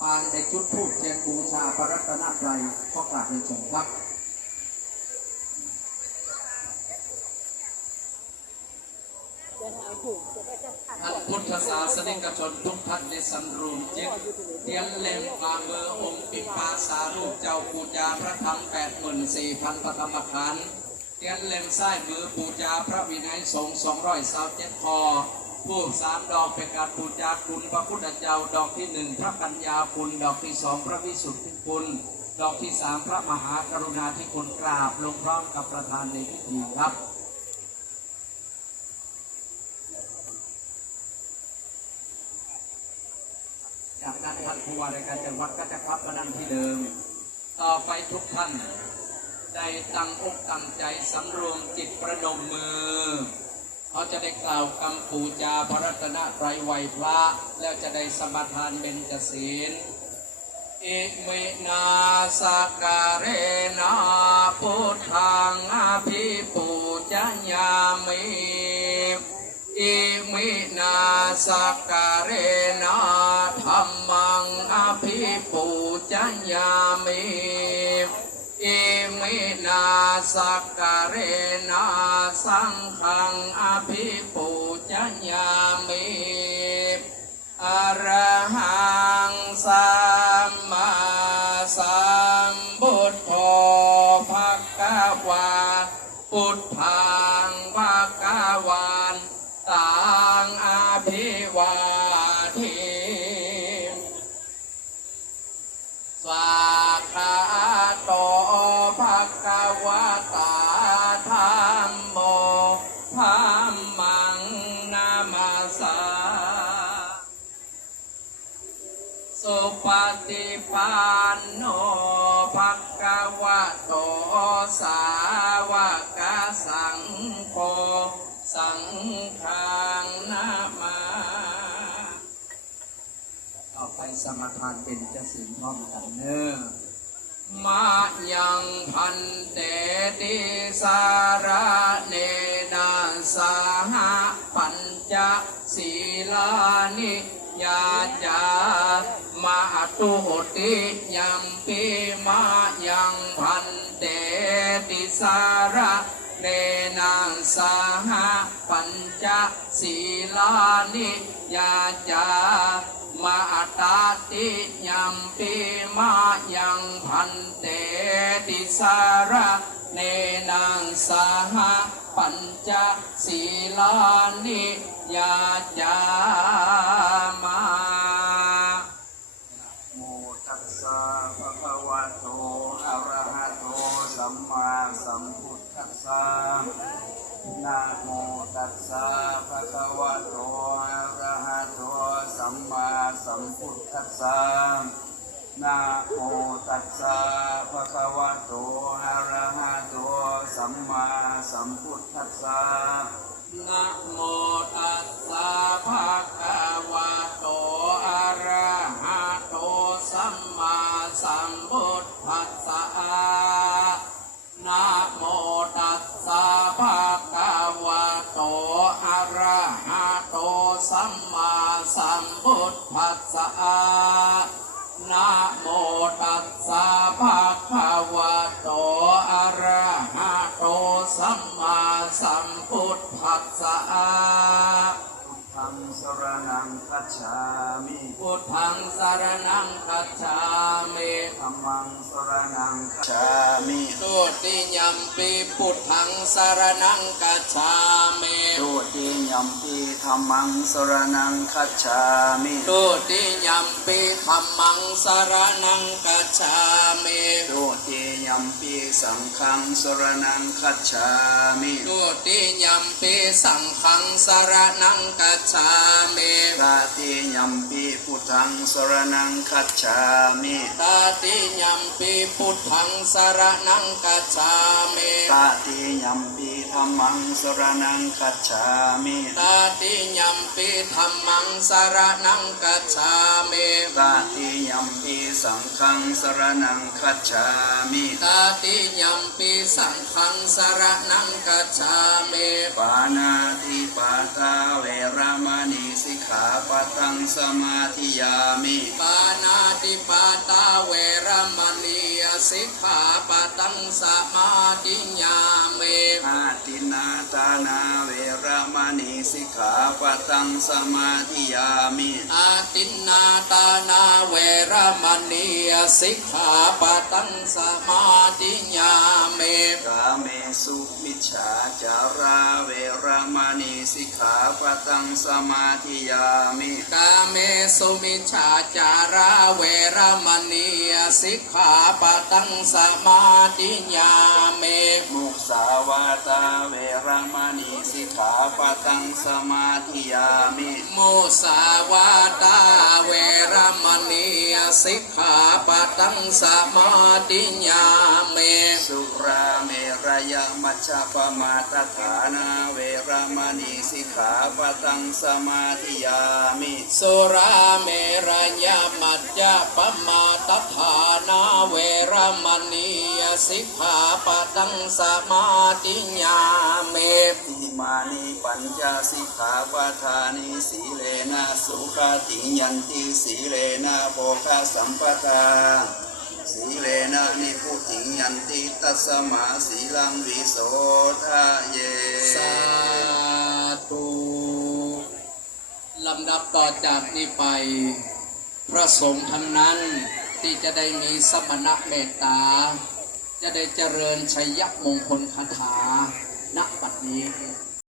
ปาในจุดทูบเทียนบูชาพระรัตนตรัยก็กราบในเชิญครับท่านพุทธศาสนิกชนทุกท่านได้สำรวมจิตเตียนเล่มกลางเบอร์องค์ปิปาสารูปเจ้าปูจาพระธรรมแปดหมื่นสี่พันพระธรรมขันธ์เตียนเล่มซ้มือปูจาพระวินัยสงฆ์สองร้อยสาวเจ็ดคอ ผู้สามดอกเป็นการปูจาคุณพระพุทธเจ้าดอกที่หนึ่งพระปัญญาคุณดอกที่สองพระวิสุทธิคุณ ดอกที่สามพระมหากรุณาธิคุณกราบลงพร้อมกับประธานในพิธีครับจากนั้นท่านผู้ว่าราชการจังหวัดก็จะพับมานั่งที่เดิม ต่อไปทุกท่าน ได้ตั้งอกตั้งใจสำรวมจิตประนมมือ เขาจะได้กล่าวคำปูจาพระรัตนตรัยไหวพระ แล้วจะได้สมาทานเบญจศีลอิมินาสการเรนาพุทธังอภิปูจญามิอิมินาสการเรนาธรรมังอภิปูจญามิ อิมินาสัการเรนาสังฆังอภิปูจญามิอรหังสัมมาสัมพุทโธภะคะวาพุทธังภะคะวันตังอภิวา สาวกสังโฆสังฆังนามาต่อไปสมทานเป็นจะสินพร้อมกันเนอมายังพันเตติสาระเนนาสาหะปัญจศีลานิยาจามาตุติยัมปิมายังพันเติสาระเนนาสาหะปัญจศีลานิยาจามาตาติยัมปิมายังพันเตติสาระเนนังสาหะปัญจศีลานิยาจามา โมตัสสะภะคะวะโตอะระหะโตสัมมาสัมพุทธั สสะนะโมตัสสะภะคะวะโตอะระหะโตสัมมาสัมพุทธัสสะนะโมตัสสะภะคะวะโตอะระหะโตสัมมาสัมพุทธัสสะนะโมตัสสะภะคะวะโตอะระหะโตสัมมาสัมพุทธัสสะนะโม สัมพุทธัสสะนะโมตัสสะภะคะวะโตอะระหะโตสัมมาสัมพุทธัสสะพุทธังสรณังคัจฉามิพุทธังสารนังคัจฉามิธัมมังสรณังคัจฉามิตุติยัมปิพุทธังสารนังกัจฉามิตุติ ยัมปีธรรมังสรณังคัจฉามิตุติยัมปิธัมมังสารนังกัจฉามิตุติยัมปีสังฆังสรณังคัจฉามิตุติยัมปิสังฆังสารนังกัจฉามิตาติยัมปีพุทธังสรณังคัจฉามิตาติยัมปิพุทธังสารนังกัจฉามิตาติยัมปีธรรมังสรณังคัจฉามิตาติยัมปิธัมมังสารนังกัจฉามิตาติยัมปีสังฆังสรณังคัจฉามิตาติยัมปิสังฆังสารนังกัจฉามิปานาติปาตาเวรามณีสิกขาปะทังสมาธิยามิปานาติติปาตาเวรมณี สิกขาปะตังสมาธิยาเมอาตินนาตานาเวรมณีสิกขาปะตังสมาธิยามิอาตินนาตานาเวรมณีสิกขาปะตังสมาธิยาเมกาเมสุมิจฉาจาราเวรมณีสิกขาปะตังสมาธิยามิกาเมสุมิชฌาจาราเวรมณีสิกขาปะตังสมาธิยาเมมุสาวาตาเวรมณีสิกขาปะตังสมาธิยามิมุสาวาตาเวรมณีสิกขาปะตังสมาธิยาเมสุราเมรยมัชฌปมาตฐานาเวรมณีสิกขาปะตังสมาธิยามิสุราเมรยมัจจปมาตฐานาเวร มณีสิกขาปะตังสมาธิยาเมอิมานิปัญจสิกขาปทานิสีเลนะสุขติยันติสีเลนะโภคสัมปทาสีเลนะนิพุติยันติตัสมาสีลังวิโสทะเยสาธุลำดับต่อจากนี้ไป พระสงฆ์ทั้งนั้น ที่จะได้มีสมณะเมตตา จะได้เจริญชัยมงคลคาถาณบัดนี้